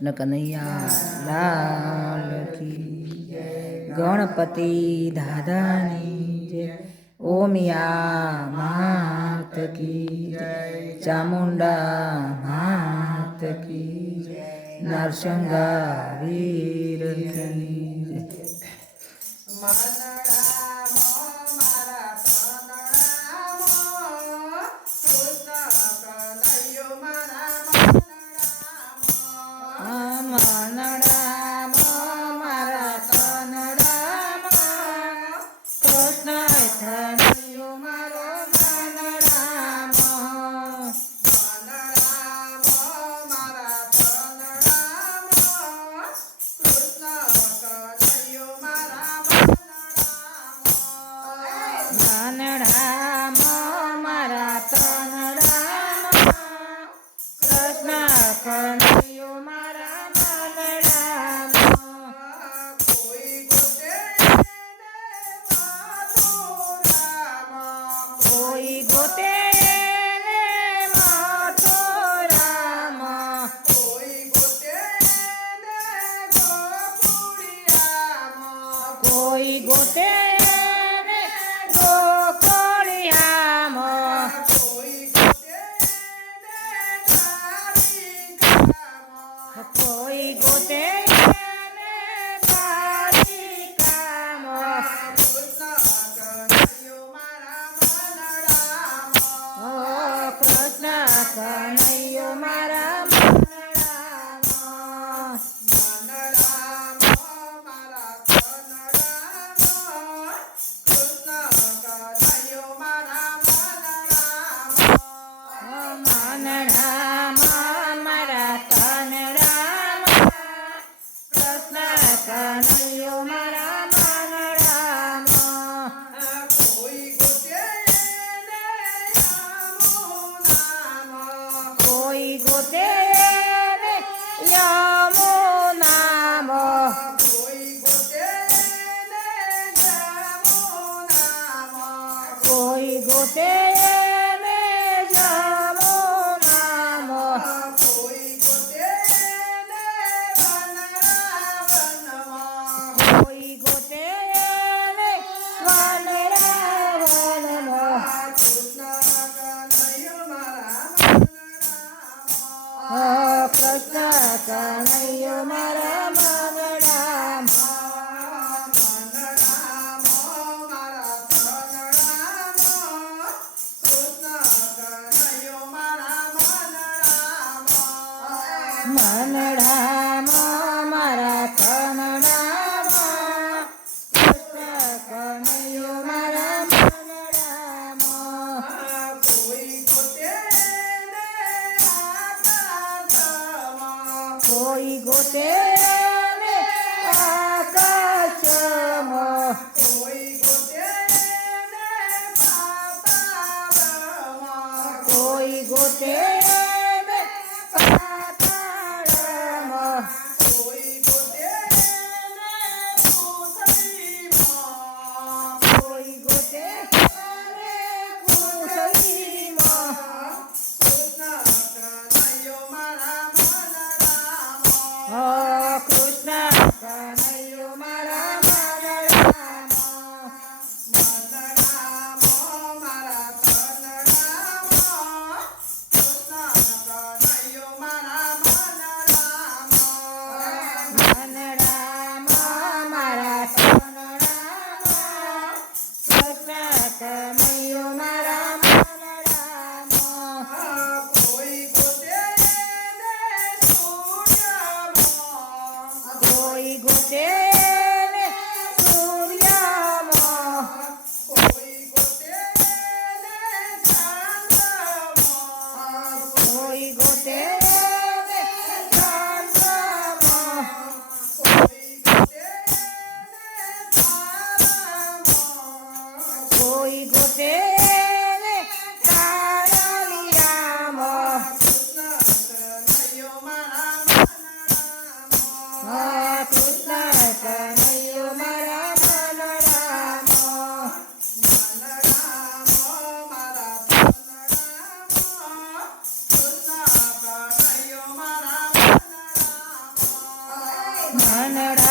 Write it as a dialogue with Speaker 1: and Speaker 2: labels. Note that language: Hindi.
Speaker 1: न कन्हैया लाल की गणपति दादा ने ओम या मात की चामुंडा मात की नरसिंह वीर की
Speaker 2: você my ನಾನಡ